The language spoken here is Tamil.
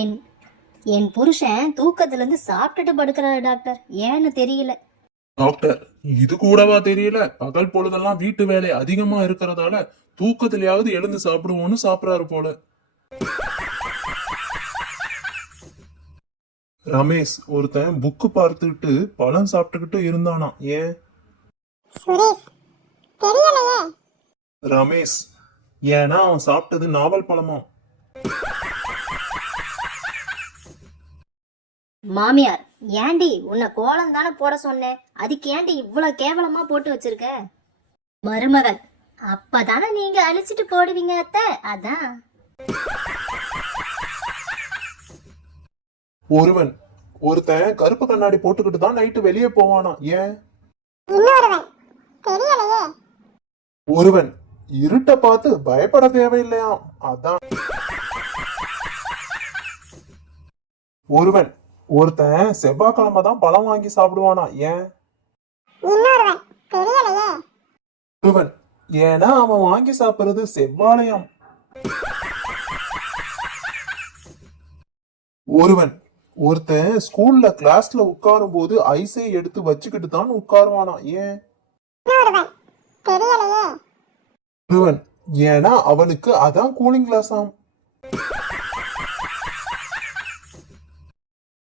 என் என் புருஷன் தூக்கத்துல இருந்து சாப்பிட்டுட்டு படுக்கிறாரு டாக்டர், ஏன்னு தெரியல. டாக்டர், இது கூடவா தெரியல? பகல் பொழுதெல்லாம் வீட்டு வேலை அதிகமா இருக்கிறதால தூக்கத்திலேயாவது எழுந்து சாப்பிடுவோன்னு சாப்பிடாரு போல. ரமேஷ் ஒருத்தன் புக்கு பார்த்துக்கிட்டு பழம் சாப்பிட்டுக்கிட்டு இருந்தானா, ஏன்? சுரேஷ், தெரியலையே. ரமேஷ், ஏன்னா அவன் சாப்பிட்டது நாவல் பழமா. மாமியார், ஏண்டி உன்னை கோலம் தானே போட சொன்னேன், அதுக்கு ஏண்டி இவ்வளவு கேவலமா போட்டு வச்சிருக்க? மருமகள், அப்பதானே நீங்க அழிச்சிட்டு போடுவீங்க அத்தை, அதான். ஒருத்தன் கருப்பு கண்ணாடி போட்டுக்கிட்டு தான் நைட்டு வெளியே போவானா, ஏன்? இன்னொருவன், தெரியலையே. ஒருவன் இருட்ட பார்த்து பயப்பட தேவையில்லையாம், அதான். ஒருத்தன் செவ்வாய்க்கிழமை தான் பழம் வாங்கி சாப்பிடுவானா, ஏன்? இன்னொருவன், தெரியலையே. ஏன்னா அவன் வாங்கி சாப்பிடுறது செவ்வாழையாம். ஒருத்தன் ஸ்கூல்ல கிளாஸ்ல உட்காரும் போது ஐஸை எடுத்து வச்சுக்கிட்டு தான் உட்காருவானா, ஏன்? இன்னொருவன், தெரியலையே. ஏன்னா அவனுக்கு அதான் கூலிங் கிளாஸாம்.